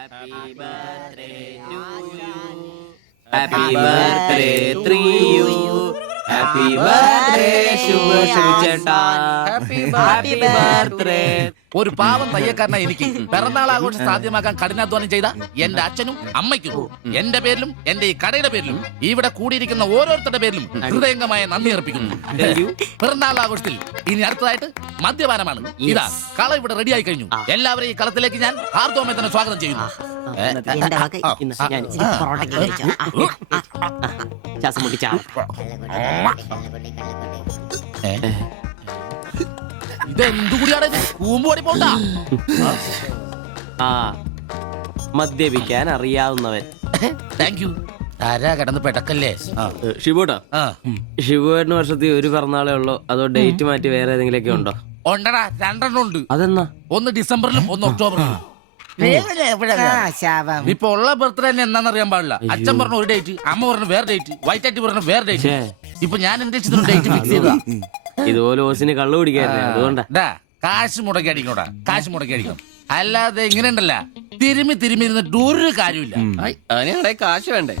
Happy birthday to you. Happy birthday to you. Happy birthday ശുഭചേട്ടാ. Happy birthday. ഒരു പാവം തയ്യക്കാരനായി എനിക്ക് പിറന്നാൾ ആഘോഷം സാധ്യമാക്കാൻ കഠിനാധ്വാനം ചെയ്ത എന്റെ അച്ഛനും അമ്മയ്ക്കും എന്റെ പേരിലും എന്റെ ഈ കടയുടെ പേരിലും ഇവിടെ കൂടിയിരിക്കുന്ന ഓരോരുത്തരുടെ പേരിലും ഹൃദയംഗമായ നന്ദി അർപ്പിക്കുന്നു. പിറന്നാൾ ആഘോഷത്തിൽ ഇനി അടുത്തതായിട്ട് മദ്യപാനമാണ്. ഇതാ കള ഇവിടെ റെഡിയായി കഴിഞ്ഞു. എല്ലാവരെയും ഈ കളത്തിലേക്ക് ഞാൻ ഹാർദവമായി തന്നെ സ്വാഗതം ചെയ്യുന്നു. ഇതെന്തുകൂടിയാണ് കൂമ്പോടി പോണ്ട. മദ്യപിക്കാൻ അറിയാവുന്നവൻ. Thank you. ആരാ കിടന്ന് പെടക്കല്ലേ ഷിബുട്ടാ. ഷിബുവേട്ടന് വർഷത്തിൽ ഒരു പിറന്നാളേ ഉള്ളോ അതോ ഡേറ്റ് മാറ്റി വേറെ ഏതെങ്കിലുമൊക്കെ ഉണ്ടോ? ഉണ്ടടാ, രണ്ടെണ്ണം ഉണ്ട്. അതെന്നാ? ഒന്ന് ഡിസംബറിലും ഒന്ന് ഒക്ടോബറിലും. ഇപ്പൊ ഉള്ള ബർത്ത്ഡേ തന്നെ എന്താണെന്നറിയാൻ പാടില്ല. അച്ഛൻ പറഞ്ഞ ഒരു ഡേറ്റ്, അമ്മ പറഞ്ഞ വേറെ ഡേറ്റ്, വൈറ്റാറ്റി പറഞ്ഞ വേറെ ഡേറ്റ്. ഇപ്പൊ ഞാൻ എന്റെ ഇഷ്ടത്തിന് ഡേറ്റ് ഫിക്സ് ചെയ്തതാ. ഇതുപോലെ ഓസിന് കള്ളു കുടിക്കാറില്ല, അതുകൊണ്ടാ. കാശ് മുടക്കി അടിക്കണോടാ, കാശ് മുടക്കി അടിക്കണം. അല്ലാതെ ഇങ്ങനെ ഉണ്ടല്ല തിരുമ്മി തിരുമ്മി ഇരുന്നിട്ട് ഒരു കാര്യമില്ല. കാശ് വേണ്ടേ?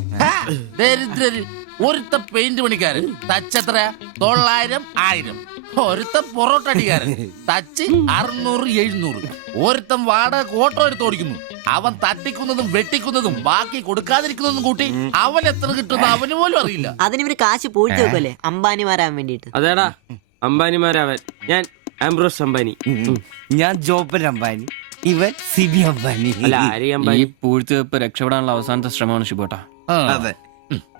ദരിദ്രര്. ഒരുത്ത പെയിന്റ് പണിക്കാരൻ തച്ചെത്ര 900 1000. ഒരുത്ത പൊറോട്ട അടിക്കാരൻ തച്ച് 600 700. ഒരുത്തൻ വാടക ഓട്ടോ എടുത്ത് ഓടിക്കുന്നു. അവൻ തട്ടിക്കുന്നതും വെട്ടിക്കുന്നതും ബാക്കി കൊടുക്കാതിരിക്കുന്നതും കൂട്ടി അവൻ എത്ര കിട്ടുന്ന അവന് പോലും അറിയില്ല. അതിനിവര് കാശ് പൂഴ്ത്തി വെക്കല്ലേ അംബാനിമാരാൻ വേണ്ടിട്ട്. അതേടാ, അംബാനിമാരാവൻ. ഞാൻ ആംബ്രോസ് അംബാനി. ഞാൻ ജോപ്പൻ അംബാനി. ഇവൻ സിബി അംബാനി. അല്ല, ആരി അംബാനി. പൂഴ്ത്തിവെപ്പ് രക്ഷപ്പെടാനുള്ള അവസാനത്തെ ശ്രമമാണ് ഷിബോട്ട. അതെ,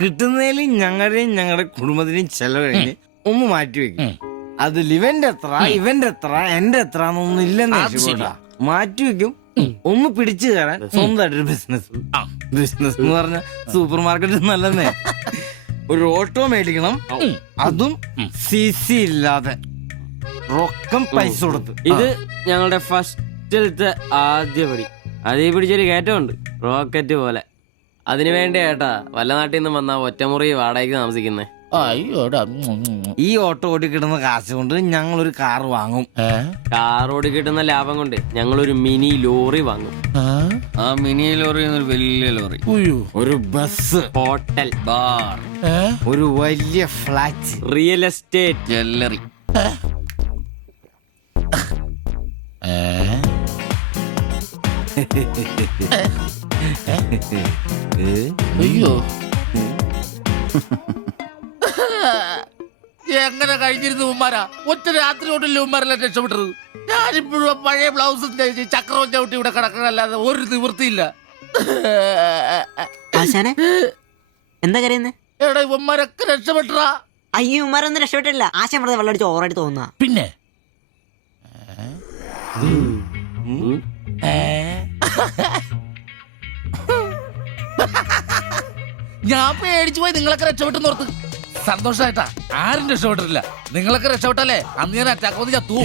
കിട്ടുന്നതിൽ ഞങ്ങളുടെയും ഞങ്ങളുടെ കുടുംബത്തിനെയും ചെലവ് കഴിഞ്ഞ് ഒന്ന് മാറ്റിവെക്കും. അതിൽ ഇവന്റെ എത്ര ഇവന്റെ എത്ര എന്റെ എത്ര എന്നൊന്നും ഇല്ലെന്ന് മാറ്റിവെക്കും. ഒന്ന് പിടിച്ചു കയറാൻ സ്വന്തമായിട്ടൊരു ബിസിനസ്. ബിസിനസ് എന്ന് പറഞ്ഞ സൂപ്പർ മാർക്കറ്റ് നല്ലതേ. ഒരു ഓട്ടോ മേടിക്കണം, അതും CC ഇല്ലാതെ റൊക്കം പൈസ കൊടുത്ത്. ഇത് ഞങ്ങളുടെ ഫസ്റ്റിലത്തെ ആദ്യ പടി. അതീ പിടിച്ചൊരു കയറ്റമുണ്ട്, റോക്കറ്റ് പോലെ. അതിനു വേണ്ടി ഏട്ടാ വല്ല നാട്ടിൽ നിന്ന് വന്ന ഒറ്റമുറി വാടകയ്ക്ക് താമസിക്കുന്നേ. അയ്യോടാ. ഈ ഓട്ടോ ഓടി കിട്ടുന്ന കാശ് കൊണ്ട് ഞങ്ങളൊരു കാർ വാങ്ങും. കാർ ഓടി കിട്ടുന്ന ലാഭം കൊണ്ട് ഞങ്ങളൊരു മിനി ലോറി വാങ്ങും. ആ മിനി ലോറി ഒരു വലിയ ലോറി, ഒരു ബസ്, ഹോട്ടൽ, ബാർ, ഒരു വലിയ ഫ്ലാറ്റ്, റിയൽ എസ്റ്റേറ്റ്, ജ്വല്ലറി. അയ്യോ, എങ്ങനെ കഴിഞ്ഞിരുന്നു ഉമ്മാരാ? ഒറ്റ രാത്രി കൊണ്ടല്ലേ ഉമ്മാരെല്ലാം രക്ഷപ്പെട്ടത്. ഞാനിപ്പോഴും പഴയ ബ്ലൗസും ചക്രവും ചവിട്ടി ഇവിടെ കിടക്കണല്ലാതെ ഒരു നിവൃത്തിയില്ല. ആശാനെ എന്താ കരയുന്നേ? എടാ, ഉമ്മാരൊക്കെ രക്ഷപ്പെട്ടടാ. അയ്യോ ഉമ്മാരൊന്നും രക്ഷപ്പെട്ടില്ല. ആശാൻ വെറുതെ വെള്ളം അടിച്ച് ഓവറായിട്ട് തോന്നുക. പിന്നെ ഞാൻ പേടിച്ചു പോയി. നിങ്ങളൊക്കെ രക്ഷപ്പെട്ടെന്ന് ഓർത്ത് സന്തോഷായിട്ടാ. ആരും രക്ഷപ്പെട്ടിട്ടില്ല. നിങ്ങളൊക്കെ രക്ഷപ്പെട്ടല്ലേ അന്ന് ഞാൻ അറ്റാക്ക് വന്ന് ചത്തു.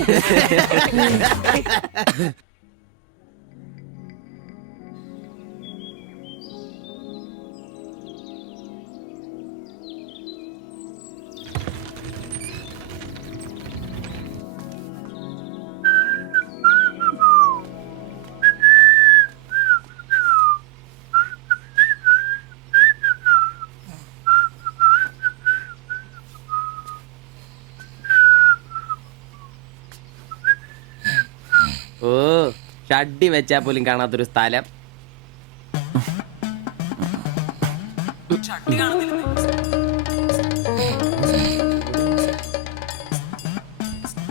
ഓ, ഷഡ്ഡി വെച്ചാ പോലും കാണാത്തൊരു സ്ഥലം.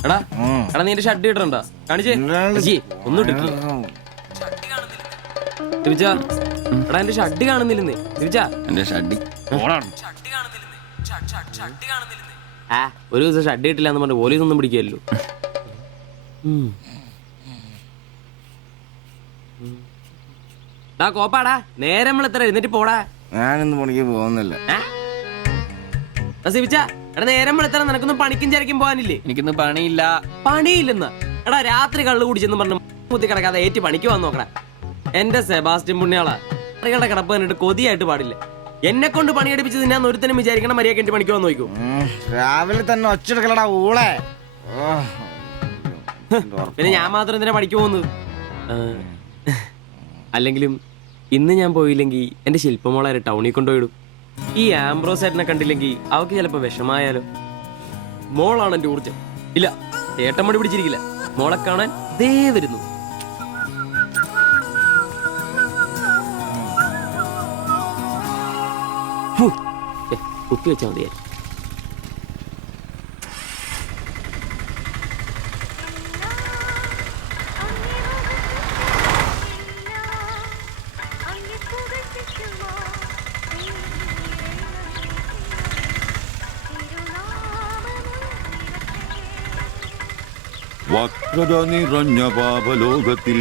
എടാ എടാ, നീ എന്റെ ഷഡ്ഡി ഇടണ്ടോ? കാണിച്ചേ. ഒന്നും ഇട്ടിട്ടില്ല. ദിവിച്ചാ, എടാ എന്റെ ഷഡ്ഡി കാണുന്നില്ലെന്ന്. ദിവിച്ചാ, എന്റെ ഷഡ്ഡി ആ, ഒരു ദിവസം ഷഡ്ഡി ഇട്ടില്ല എന്ന് പറഞ്ഞ് പോലീസ് ഒന്നും പിടിക്കല്ലോ. കോപ്പാടാ, നേരെ നമ്മൾ എത്ര എഴുന്നേറ്റ് പോടാ. ഞാനിന്ന് പണിക്ക് പോകുന്നില്ല. എടാ, നേരം വെളുത്തറ നിനക്കൊന്നും പണിക്കും ചരക്കും പോകാനില്ലേ? എനിക്കിന്ന് പണിയില്ല. പണിയില്ലെന്ന്? എടാ, രാത്രി കള്ളു കുടിച്ചെന്ന് പറഞ്ഞ് കുത്തി കിടക്കാതെ ഏറ്റി പണിക്ക് വന്ന് നോക്കടാ. എന്റെ സെബാസ്റ്റ്യൻ പുണ്യാളാ, കറികളുടെ കിടപ്പ് കണ്ടിട്ട് കൊതിയായിട്ട് പാടില്ല. എന്നെ കൊണ്ട് പണിയെടുപ്പിച്ച് തിന്നാൻ ഒരുത്തനും വിചാരിക്കണം മര്യാദ എന്റെ പണിക്ക് വന്ന് നോക്കൂ. രാവിലെ തന്നെ ഒച്ചെടുക്കലടാ ഊളെ. പിന്നെ ഞാൻ മാത്രം എന്തിനാ പണിക്ക് പോകുന്നത്? അല്ലെങ്കിലും ഇന്ന് ഞാൻ പോയില്ലെങ്കിൽ എന്റെ ശില്പമോളെ ടൗണിൽ കൊണ്ടുപോയിടും. ഈ ആംബ്രോസ് ഏട്ടനെ കണ്ടില്ലെങ്കിൽ അവക്ക് ചിലപ്പോ വിഷമായാലോ. മോളാണ് എന്റെ ഊർജം. ഇല്ല, ഏട്ടൻ മടി പിടിച്ചിരിക്കില്ല. മോളെ കാണാൻ ദേ വരുന്നു. കുത്തി വെച്ചാൽ മതിയായി. വക്രത നിറഞ്ഞ പാപലോകത്തിൽ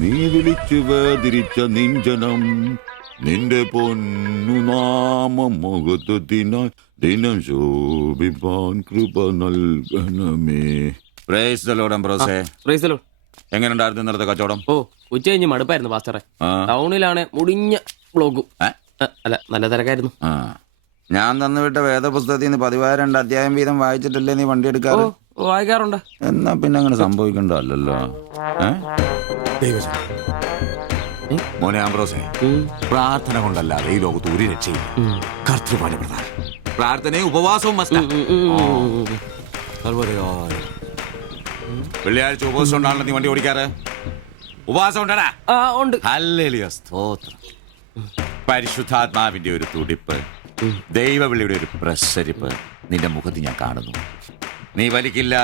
നീ വിളിച്ചു വേദിരിച്ച നിഞ്ചനം നിന്റെ പൊന്നു നാമം മുഖത്തിനായി ദിനം ശോഭിപ്പാൻ കൃപ നൽകണമേ. പ്രൈസ് ദി ലോർഡ് അംബ്രോസേ. Praise the lord. എങ്ങനെയുണ്ടായിരുന്നു ഇന്നലത്തെ കച്ചവടം? ഓ, ഉച്ച കഴിഞ്ഞ് മടുപ്പായിരുന്നു പാസ്റ്ററെ. ആ. ടൗണിലാണ് മുടിഞ്ഞ ബ്ലോഗും. അല്ല, നല്ല തിരക്കായിരുന്നു. ആ, ഞാൻ തന്നുവിട്ട വേദപുസ്തകത്തിൽ നിന്ന് 12 അധ്യായം വീതം വായിച്ചിട്ടല്ലേ നീ വണ്ടി എടുക്കാറ്? വായിക്കാറുണ്ട്. എന്നാ പിന്നെ അങ്ങനെ സംഭവിക്കണ്ടല്ലോ. മോനെ ആംബ്രോസേ, പ്രാർത്ഥന കൊണ്ടല്ലാതെ ഈ ലോകത്ത് ഒരു രക്ഷയില്ല. കർത്തൃപാട് പ്രധാനം. പ്രാർത്ഥനയും ഉപവാസവും മസ്റ്റാ. വെള്ളിയാഴ്ച ഉപവാസം ഉണ്ടാണല്ലോ നീ വണ്ടി ഓടിക്കാറ്. ഉപവാസം ഉണ്ടടാ? ഉണ്ട്. ഹല്ലേലൂയ, സ്തോത്രം. പരിശുദ്ധാത്മാവിന്റെ ഒരു തുടിപ്പ്, ദൈവവിളിയുടെ ഒരു പ്രസരിപ്പ് നിന്റെ മുഖത്ത് ഞാൻ കാണുന്നു. നീ വലിക്കില്ല,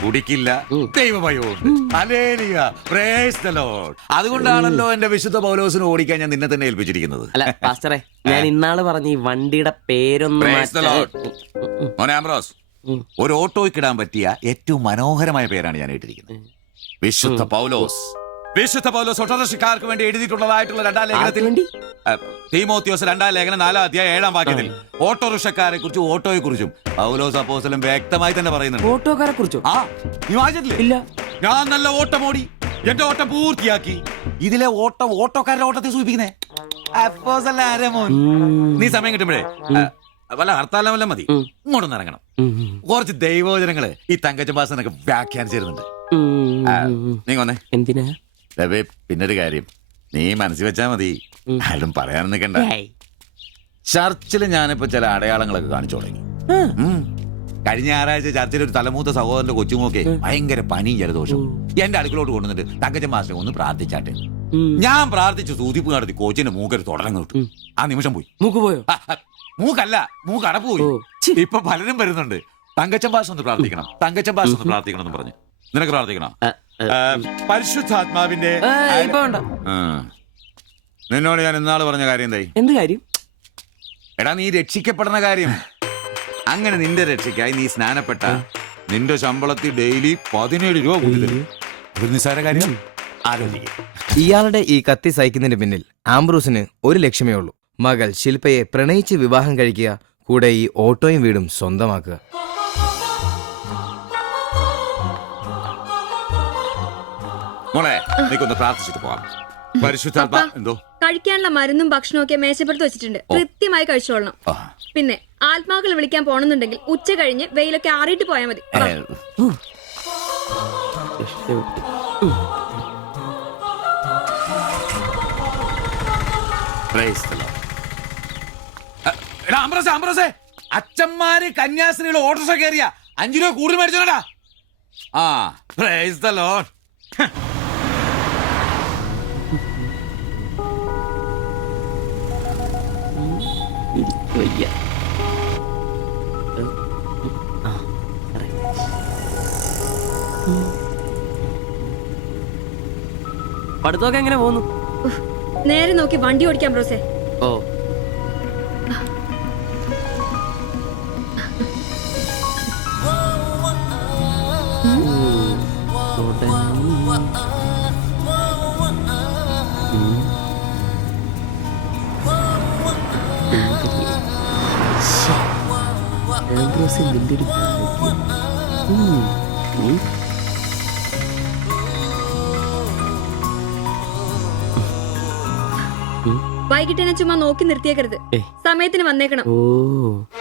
കുടിക്കില്ല, ദൈവഭയമുണ്ട്. Hallelujah, praise the lord. അതുകൊണ്ടാണല്ലോ എന്റെ വിശുദ്ധ പൗലോസിനെ ഓടിക്കാൻ ഞാൻ നിന്നെ തന്നെ ഏൽപ്പിച്ചിരിക്കുന്നത്. അല്ല പാസ്റ്ററെ, ഞാൻ ഇന്നാള് പറഞ്ഞ ഈ വണ്ടിയുടെ പേരൊന്നും പ്രൈസ് ദി ലോർഡ്. മോനെ ആംബ്രോസ്, ഒരു ഓട്ടോയ്ക്കിടാൻ പറ്റിയ ഏറ്റവും മനോഹരമായ പേരാണ് ഞാൻ ഇട്ടിരിക്കുന്നത്. വിശുദ്ധ പൗലോസ്. വിശുദ്ധ പൗലോസ് ഓട്ടോറിക്ഷക്കാർക്ക് വേണ്ടി എഴുതിയിട്ടുള്ളതായിട്ടുള്ള 2-ാം ലേഖനത്തിൽ, തീമോത്തിയോസ് 2-ാം ലേഖനം 4-ാം അധ്യായം 7-ാം വാക്യത്തിൽ ഓട്ടോറിക്ഷക്കാരെ കുറിച്ചും ഓട്ടോയെ കുറിച്ചും പൗലോസ് അപ്പോസ്തലൻ വ്യക്തമായി തന്നെ പറയുന്നുണ്ട്. ഓട്ടോക്കാരെ കുറിച്ചോ? ആ, നീ വായിച്ചിട്ടില്ലേ? ഇല്ല. ഞാൻ നല്ല ഓട്ടം ഓടി, എന്റെ ഓട്ടം പൂർത്തിയാക്കി. ഇതിലെ ഓട്ടം ഓട്ടോക്കാരുടെ ഓട്ടത്തെ സൂചിപ്പിക്കുന്നേ. നീ സമയം കിട്ടുമ്പോഴേ വല്ല ഹർത്താലം വല്ല മതി, ഇങ്ങോട്ടൊന്ന് ഇറങ്ങണം. കുറച്ച് ദൈവവചനങ്ങള് ഈ തങ്കച്ചമ്പാസനൊക്കെ വ്യാഖ്യാനിച്ചിരുന്നുണ്ട്. നീ വന്നേ. എന്തിനാ? പിന്നൊരു കാര്യം നീ മനസ്സിൽ വെച്ചാ മതി, ആരും പറയാൻ നിൽക്കണ്ട. ചർച്ചിൽ ഞാനിപ്പോ ചില അടയാളങ്ങളൊക്കെ കാണിച്ചു തുടങ്ങി. കഴിഞ്ഞ ഞായറാഴ്ച ചർച്ചിൽ ഒരു തലമൂത്ത സഹോദരന്റെ കൊച്ചുമോക്കെ ഭയങ്കര പനിയും ജലദോഷവും എന്റെ അടുക്കളോട്ട് കൊണ്ടുവന്നിട്ട് തങ്കച്ചൻ മാസ്റ്റർ ഒന്ന് പ്രാർത്ഥിച്ചാട്ടെ. ഞാൻ പ്രാർത്ഥിച്ചു, സൂതിപ്പ് നടത്തി കോച്ചിന്റെ മൂക്കൊരു തുടരം കിട്ടു. ആ നിമിഷം പോയി. മൂക്ക് പോയോ? മൂക്കല്ല, മൂക്ക് അടപ്പ് പോയി. ഇപ്പൊ പലരും വരുന്നുണ്ട്, തങ്കച്ചൻ ഭാഷ ഒന്ന് പ്രാർത്ഥിക്കണം, തങ്കച്ചൻ ഭാഷ ഒന്ന് പ്രാർത്ഥിക്കണം എന്ന് പറഞ്ഞു. നിനക്ക് പ്രാർത്ഥിക്കണം? പരിശുദ്ധാത്മാവിന്റെ നിന്നോട് ഞാൻ ഇന്നാള് പറഞ്ഞ കാര്യം എന്തായി? എന്ത് കാര്യം? എടാ, നീ രക്ഷിക്കപ്പെടുന്ന കാര്യം. അങ്ങനെ നിന്റെ രക്ഷയ്ക്കായി നീ സ്നാനപ്പെട്ട നിന്റെ ശമ്പളത്തിൽ ഡെയിലി 17 രൂപ കൂടി തരും. ഒരു നിസ്സാര കാര്യം ആലോചിക്കുക. ഇയാളുടെ ഈ കത്തി സഹിക്കുന്നതിന് പിന്നിൽ ആംബ്രൂസിന് ഒരു ലക്ഷ്യമേ ഉള്ളൂ: മകൾ ശില്പയെ പ്രണയിച്ച് വിവാഹം കഴിക്കുക, കൂടെ ഈ ഓട്ടോയും വീടും സ്വന്തമാക്കുക. മോളെ, നീക്കൊന്ന് പ്രാർത്ഥിച്ചിട്ട് പോവാം. പരിശുദ്ധാത്മാ. എന്തോ? കഴിക്കാനുള്ള മരുന്നും ഭക്ഷണവും ഒക്കെ മേശപ്പുറത്ത് വെച്ചിട്ടുണ്ട്, കൃത്യമായി കഴിച്ചോളണം. പിന്നെ ആത്മാക്കൾ വിളിക്കാൻ പോണെന്നുണ്ടെങ്കിൽ ഉച്ച കഴിഞ്ഞ് വെയിലൊക്കെ ആറിയിട്ട് പോയാൽ മതി. അച്ഛന്മാര് കന്യാസ്ത്രീകൾ ഓട്ടോറിക്ഷ കയറിയ 5 രൂപ കൂടുതൽ മേടിച്ചോടാ. ആ, പ്രൈസ് ദി ലോർഡ്. പഠിത്തമൊക്കെ എങ്ങനെ പോകുന്നു? നേരെ നോക്കി വണ്ടി ഓടിക്കാൻ ബ്രോസേ. ഓ, വൈകിട്ട് എന്നെ ചുമ്മാ നോക്കി നിർത്തിയേക്കരുത്, സമയത്തിന് വന്നേക്കണം. ഓ.